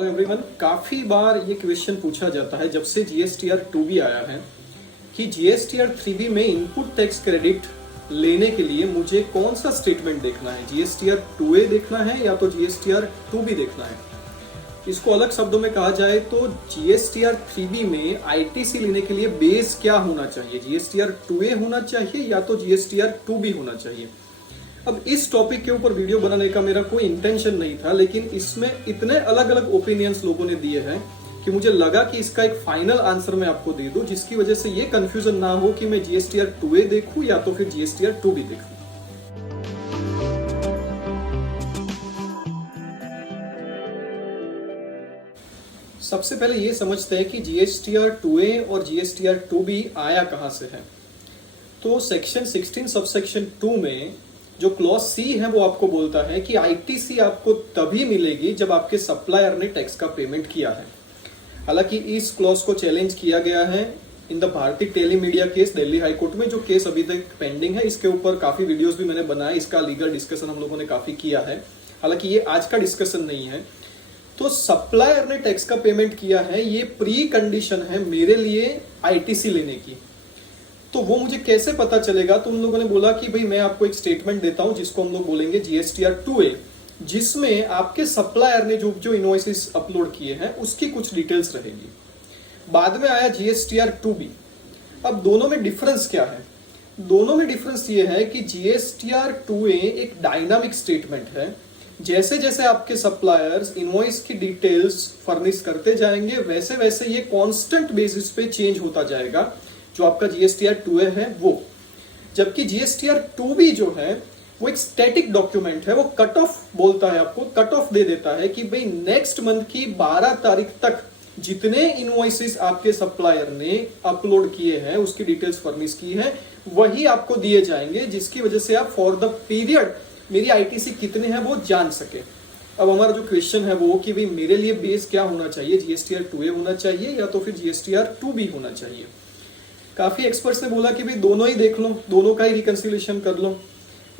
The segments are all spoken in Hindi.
Hello everyone. काफी बार ये क्वेश्चन पूछा जाता है जब से जीएसटीआर 2B आया है कि जीएसटीआर 3B में इनपुट टैक्स क्रेडिट लेने के लिए मुझे कौन सा स्टेटमेंट देखना है, जीएसटीआर 2A देखना है या तो जीएसटीआर 2B देखना है। इसको अलग शब्दों में कहा जाए तो जीएसटीआर 3B में आईटीसी लेने के लिए बेस क्या होना चाहिए, जीएसटीआर 2A होना चाहिए या तो जीएसटीआर 2B होना चाहिए। अब इस टॉपिक के ऊपर वीडियो बनाने का मेरा कोई इंटेंशन नहीं था, लेकिन इसमें इतने अलग अलग ओपिनियंस लोगों ने दिए हैं कि मुझे लगा कि इसका एक फाइनल आंसर मैं आपको दे दूं, जिसकी वजह से ये कंफ्यूजन ना हो कि मैं जीएसटीआर 2A देखूं या तो फिर जीएसटीआर 2B देखूं। सबसे पहले ये समझते हैं कि जीएसटीआर 2A और जीएसटीआर 2B आया कहां से है। तो सेक्शन 16 सबसेक्शन 2 में जो क्लॉज सी है वो आपको बोलता है कि आईटीसी आपको तभी मिलेगी जब आपके सप्लायर ने टैक्स का पेमेंट किया है। हालांकि इस क्लॉज को चैलेंज किया गया है in the Bharti telemedia case Delhi high court में, जो केस अभी तक पेंडिंग है। इसके ऊपर काफी वीडियोस भी मैंने बनाए, इसका लीगल डिस्कशन हम लोगों ने काफी किया है। हालांकि ये आज का डिस्कशन नहीं है। तो सप्लायर ने टैक्स का पेमेंट किया है, ये प्री कंडीशन है मेरे लिए आईटीसी लेने की। तो वो मुझे कैसे पता चलेगा? तो उन लोगों ने बोला कि भाई मैं आपको एक स्टेटमेंट देता हूं जिसको हम लोग बोलेंगे जीएसटीआर 2A, जिसमें आपके सप्लायर ने जो जो इनवॉइसेस अपलोड किए हैं उसकी कुछ डिटेल्स रहेगी। बाद में आया जीएसटीआर 2B। अब दोनों में डिफरेंस क्या है? दोनों में डिफरेंस ये है कि जीएसटीआर 2A एक डायनामिक स्टेटमेंट है। जैसे जैसे आपके सप्लायर्स इनवॉइस की डिटेल्स फर्निश करते जाएंगे वैसे वैसे ये कांस्टेंट बेसिस पे चेंज होता जाएगा, जो आपका जीएसटीआर 2A है वो। जबकि जीएसटीआर 2B जो है वो एक स्टैटिक डॉक्यूमेंट है, वो कट ऑफ बोलता है, आपको कट ऑफ दे देता है कि भाई नेक्स्ट मंथ की 12 तारीख तक जितने इनवॉइसेस आपके सप्लायर ने अपलोड किए हैं उसकी डिटेल्स फर्निश की है वही आपको दिए जाएंगे, जिसकी वजह से आप फॉर द पीरियड मेरी आईटीसी कितने हैं वो जान सके। अब हमारा जो क्वेश्चन है वो कि भाई मेरे लिए बेस क्या होना चाहिए, जीएसटीआर 2A होना चाहिए या तो फिर जीएसटीआर 2B होना चाहिए। काफी एक्सपर्ट्स ने बोला कि भाई दोनों ही देख लो, दोनों का ही रिकंसिलिएशन कर लो।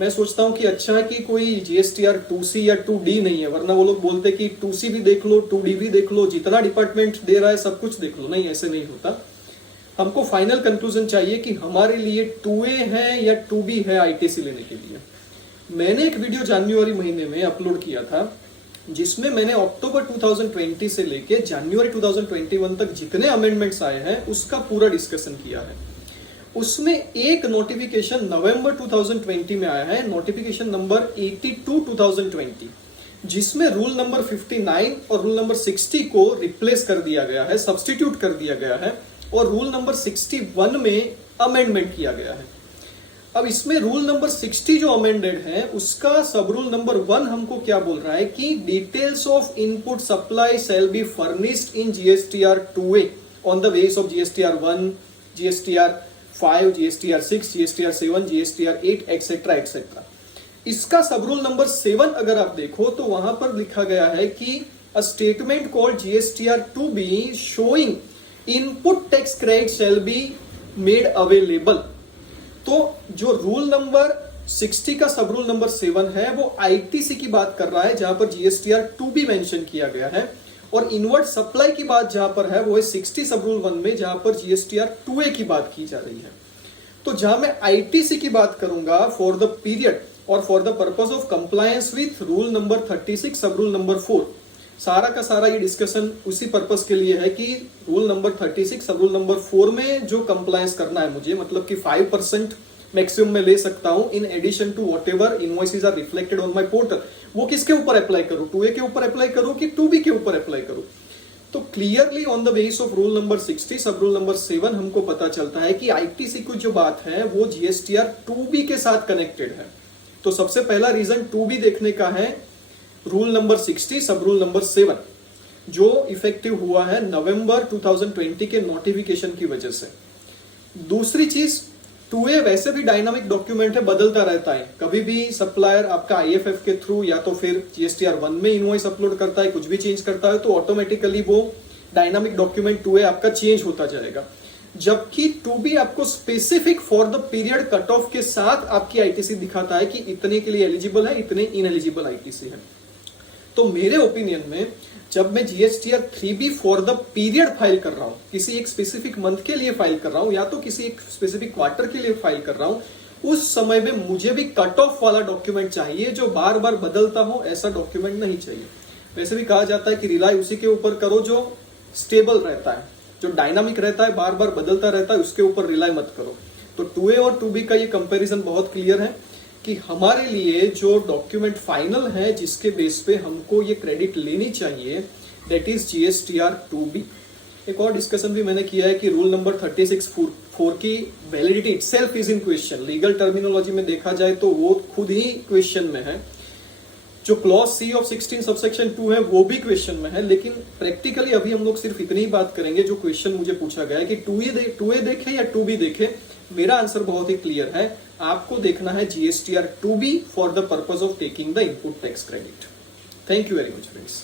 मैं सोचता हूं कि अच्छा है कि कोई जीएसटीआर 2C या 2D नहीं है, वरना वो लोग बोलते कि 2C भी देख लो 2D भी देख लो, जितना डिपार्टमेंट दे रहा है सब कुछ देख लो। नहीं, ऐसे नहीं होता। हमको फाइनल कंक्लूजन चाहिए कि हमारे लिए 2A है या 2B है आईटीसी लेने के लिए। मैंने एक वीडियो जनवरी महीने में अपलोड किया था जिसमें मैंने अक्टूबर 2020 से लेके जनवरी 2021 तक जितने अमेंडमेंट्स आए हैं उसका पूरा डिस्कशन किया है। उसमें एक नोटिफिकेशन नवंबर 2020 में आया है, नोटिफिकेशन नंबर 82 2020, जिसमें रूल नंबर 59 और रूल नंबर 60 को रिप्लेस कर दिया गया है, सब्स्टिट्यूट कर दिया गया है और रूल नंबर 61 में अमेंडमेंट किया गया है। अब इसमें रूल नंबर 60 जो अमेंडेड है उसका सब रूल नंबर 1 हमको क्या बोल रहा है कि details of input supply shall be furnished in GSTR 2A on the base of GSTR 1, GSTR 5, GSTR 6, GSTR 7, GSTR 8 etcetera etcetera. इसका सब रूल नंबर 7 अगर आप देखो तो वहां पर लिखा गया है कि a statement called GSTR 2B showing input tax credit shall be made available. तो जो रूल नंबर 60 का सब रूल नंबर 7 है वो आईटीसी की बात कर रहा है, जहां पर जीएसटीआर 2B मेंशन किया गया है, और इनवर्ट सप्लाई की बात जहां पर है वो है 60 सब रूल 1 में, जहां पर जीएसटीआर 2A की बात की जा रही है। तो जहां मैं आईटीसी की बात करूंगा फॉर द पीरियड और for the purpose of compliance with rule number 36 सब रूल नंबर 4, सारा का सारा ये डिस्कशन उसी पर्पस के लिए है कि रूल नंबर 36 सब रूल नंबर 4 में जो कंप्लायंस करना है मुझे, मतलब कि 5% मैक्सिमम में ले सकता हूं in addition to whatever invoices are reflected on my portal, वो किसके ऊपर अप्लाई करूं, 2A के ऊपर अप्लाई करूं कि 2B के ऊपर अप्लाई करूं। तो clearly on the base of rule number 60 सब रूल नंबर 7 हमको पता चलता है कि आईटीसी की जो बात है वो जीएसटीआर 2B के साथ कनेक्टेड है। तो सबसे पहला रीजन 2B देखने का है रूल नंबर 60 सब रूल नंबर 7, जो इफेक्टिव हुआ है नवंबर 2020 के नोटिफिकेशन की वजह से। दूसरी चीज, 2A वैसे भी डायनामिक डॉक्यूमेंट है, बदलता रहता है। कभी भी सप्लायर आपका आईएफएफ के थ्रू या तो फिर जीएसटीआर 1 में इनवॉइस अपलोड करता है, कुछ भी चेंज करता है तो ऑटोमेटिकली वो डायनामिक डॉक्यूमेंट 2A आपका चेंज होता जाएगा। जबकि 2B आपको specific for the period cut off के साथ आपकी आईटीसी दिखाता है कि इतने के लिए एलिजिबल है, इतने इनएलिजिबल आईटीसी है। तो मेरे ओपिनियन में जब मैं GSTR 3B for the period file कर रहा हूं, किसी एक स्पेसिफिक मंथ के लिए फाइल कर रहा हूं या तो किसी एक स्पेसिफिक क्वार्टर के लिए फाइल कर रहा हूं, उस समय में मुझे भी कट ऑफ वाला डॉक्यूमेंट चाहिए जो बार बार बदलता हो, ऐसा डॉक्यूमेंट नहीं चाहिए। वैसे भी कहा जाता है कि रिलाई उसी के ऊपर करो जो स्टेबल रहता है, जो डायनामिक रहता है, बार बार बदलता रहता है, उसके ऊपर रिलाई मत करो। तो 2A और 2B का ये कंपैरिजन बहुत क्लियर है कि हमारे लिए जो डॉक्यूमेंट फाइनल है जिसके बेस पे हमको ये क्रेडिट लेनी चाहिए, दैट इज GSTR 2B। एक और डिस्कशन भी मैंने किया है कि रूल नंबर 36(4) की validity itself is in question. Legal terminology में देखा जाए तो वो खुद ही क्वेश्चन में है। जो क्लॉज C ऑफ 16 सबसेक्शन 2 है वो भी क्वेश्चन में है, लेकिन प्रैक्टिकली अभी हम लोग सिर्फ इतनी ही बात करेंगे। जो क्वेश्चन मुझे पूछा गया है कि 2A देखे या 2B देखे, मेरा आंसर बहुत ही क्लियर है, आपको देखना है GSTR 2B for the purpose of taking the input tax credit. Thank you very much friends.